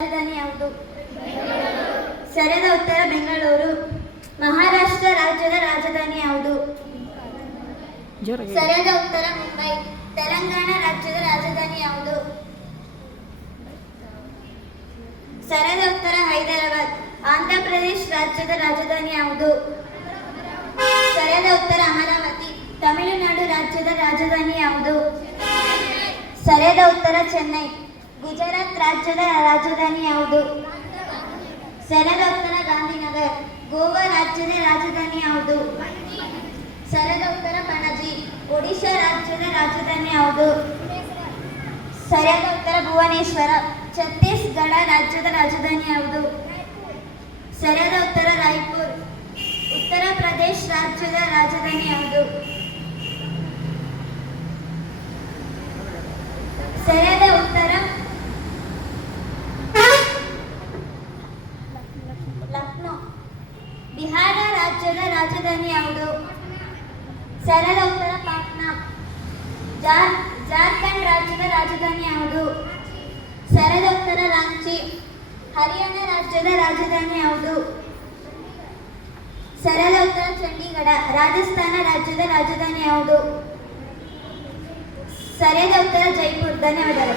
ರಾಜಧಾನಿ ಯಾವುದು? ಸರಿಯಾದ ಉತ್ತರ ಬೆಂಗಳೂರು. ಮಹಾರಾಷ್ಟ್ರ ರಾಜ್ಯದ ರಾಜಧಾನಿ ಯಾವುದು? ಸರಿಯಾದ ಉತ್ತರ ಮುಂಬೈ. ತೆಲಂಗಾಣ ರಾಜ್ಯದ ರಾಜಧಾನಿ ಯಾವುದು? ಸರಿಯಾದ ಉತ್ತರ ಹೈದರಾಬಾದ್. ಆಂಧ್ರ ಪ್ರದೇಶ್ ರಾಜ್ಯದ ರಾಜಧಾನಿ ಯಾವುದು? ಸರಿಯಾದ ಉತ್ತರ ಅಮರಾವತಿ. ತಮಿಳುನಾಡು ರಾಜ್ಯದ ರಾಜಧಾನಿ ಯಾವುದು? ಸರಿಯಾದ ಉತ್ತರ ಚೆನ್ನೈ. ಗುಜರಾತ್ ರಾಜ್ಯದ ರಾಜಧಾನಿ ಯಾವುದು? ಸರದೋತ್ತರ ಗಾಂಧಿನಗರ್, ಗೋವಾ ರಾಜ್ಯದ ರಾಜಧಾನಿ ಯಾವುದು? ಸರದೋತ್ತರ ಪಣಜಿ ಒಡಿಶಾ ರಾಜ್ಯದ ರಾಜಧಾನಿ ಯಾವುದು? ಸರಿಯಾದ ಉತ್ತರ ಭುವನೇಶ್ವರ, ಛತ್ತೀಸ್ಗಢ ರಾಜ್ಯದ ರಾಜಧಾನಿ ಯಾವುದು? ಸರದೋತ್ತರ ರಾಯ್ಪುರ್, ಉತ್ತರ ಪ್ರದೇಶ ರಾಜ್ಯದ ರಾಜಧಾನಿ ಯಾವುದು ಸರಿಯಾದ ಉತ್ತರ ಲಕ್ನೋ ಬಿಹಾರ ರಾಜ್ಯದ ರಾಜಧಾನಿ ಯಾವುದು? ಸರಳ ಉತ್ತರ ಪಾಟ್ನಾ. ಜಾರ್, ಜಾರ್ಖಂಡ್ ರಾಜ್ಯದ ರಾಜಧಾನಿ ಯಾವುದು? ಸರಳ ಉತ್ತರ ರಾಂಚಿ. ಹರಿಯಾಣ ರಾಜ್ಯದ ರಾಜಧಾನಿ ಯಾವುದು? ಸರಳ ಉತ್ತರ ಚಂಡೀಗಢ. ರಾಜಸ್ಥಾನ ರಾಜ್ಯದ ರಾಜಧಾನಿ ಯಾವುದು? ಸರಿಯಾದ ಉತ್ತರ ಜೈಪುರ್. ಧನ್ಯವಾದಗಳು.